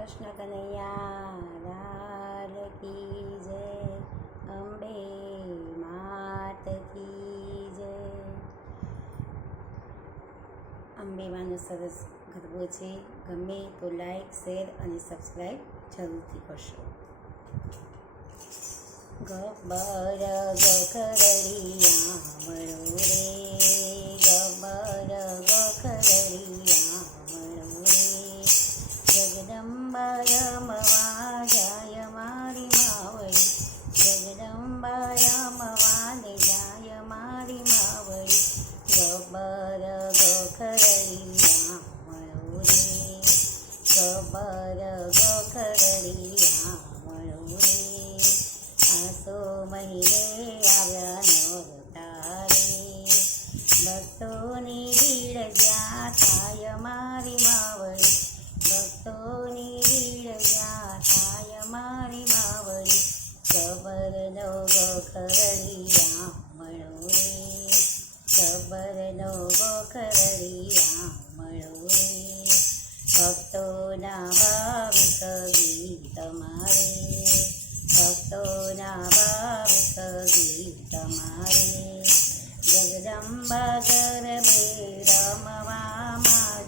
કૃષ્ણ કનૈયા લાલ કી જય, અંબે માત કી જય. અંબેમાનો સરસ ગરબો છે. ગમે તો લાઈક, શેર અને સબસ્ક્રાઈબ જરૂરથી કરશો. ગબ્બર ગખરડિયા મળો રે, ગબ્બર ગખરડિયા મળો રે, જગદંબા રમવા જાય મારી માવડી, જગદંબા રમવાને જાય મારી માવડી, ગબ્બર ગખરડિયા મળો રે, ગબ્બર ગખરડિયા મળો રે. આસો મહિને આવ્યા નોરતારે, ભક્તોની ભીડ જ્યાં થાય મારી માવડી, ભક્તોની ભીડ જ્યાં થાય મારી માવડી, ગબ્બરનો ગોખરડિયા મળો રે, ગબ્બરનો ગોખરડિયા મળો રે. ભક્તોના ભાવિક ગીત મારે, ભક્તોના ભાવિક ગીત મારે, જગદંબા ગરબે રમવા,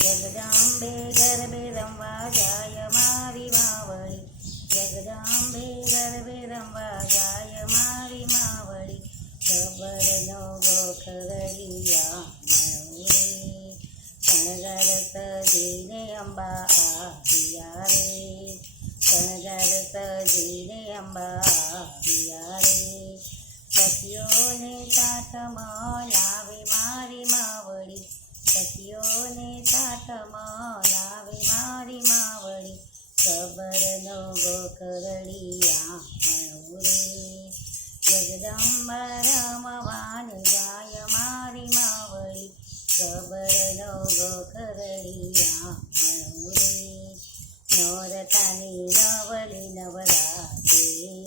જગદંબે ગરબે રમવા જાય મારી માવડી, જગદંબે ગરબે રમવા જાય મારી માવડી, ગબ્બરનો ગોખરડિયા મળો રે. શણગાર સજીને અંબા આવ્યા રે, શણગાર સજીને અંબા આવ્યા રે, સખીઓને સાથમાં લાવે મારી માવડી, સખીઓને સાથમાં લાવે મારી માવડી, ગબ્બરનો ગોખરડિયા મળો રે, જગદંબા રમવાને જાય મારી માવડી, ગબ્બરનો ગોખરડિયા મળો રે. નોરતાની નવલી નવરાતે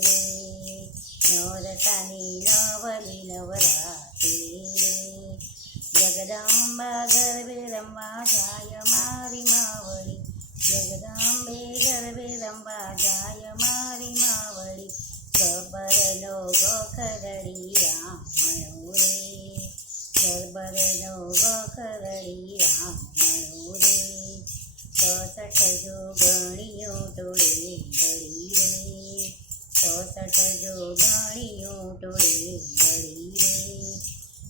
રે, નોરતાની નવલી નવરાતે રે, જગદંબા ગરબે રમવા જાય મારી માવડી, જગદંબે ગરબે રમવા જાય મારી માવડી, ગબ્બરનો ગોખરડિયા મળો રે, ગબ્બરનો ગોખરડિયા મળો રે. 64 જોગણીઓ ટોળે વળી રે, 64 જોગણીઓ ટોળે વળી રે,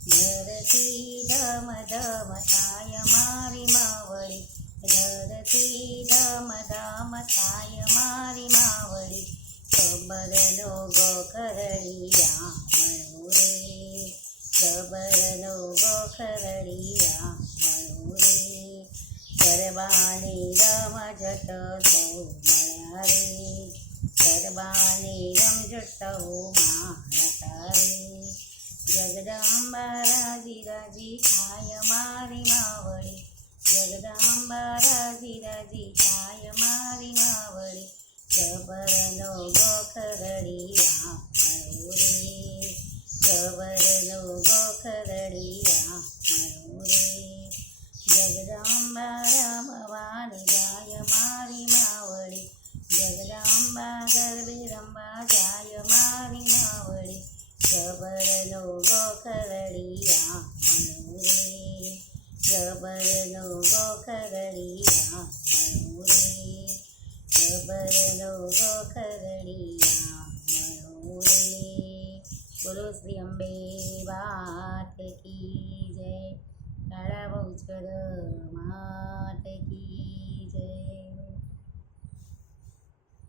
ધરતી ધમ ધમ થાય મારી માવડી, ધરતી ધમ ધમ થાય મારી માવડી, ગબ્બરનો ગોખરડિયા મળો રે, ગબ્બરનો ગોખરડિયા મળો રે. ગરબાની રમઝટ સૌ મળ્યા રે, ગરબાની રમઝટ સૌ માણતા રે, જગદંબા રાજી રાજી થાય મારી માવડી, જગદંબા રાજી રાજી થાય મારી માવડી, ગબ્બરનો ગોખરડિયા મળો રે, ગબ્બરનો ગોખરડિયા મળો રે. જગદંબા રમવાને જાય મારી માવડી, જગદંબા ગરબે રમવા જાય મારી માવડી, ગબ્બરનો ગોખરડિયા મળો રે, ગબ્બરનો ગોખરડિયા મળો રે, ગબ્બરનો ગોખરડિયા મળો રે. બોલો શ્રી અંબે માત કી જય, કાળા બહુચર માત કી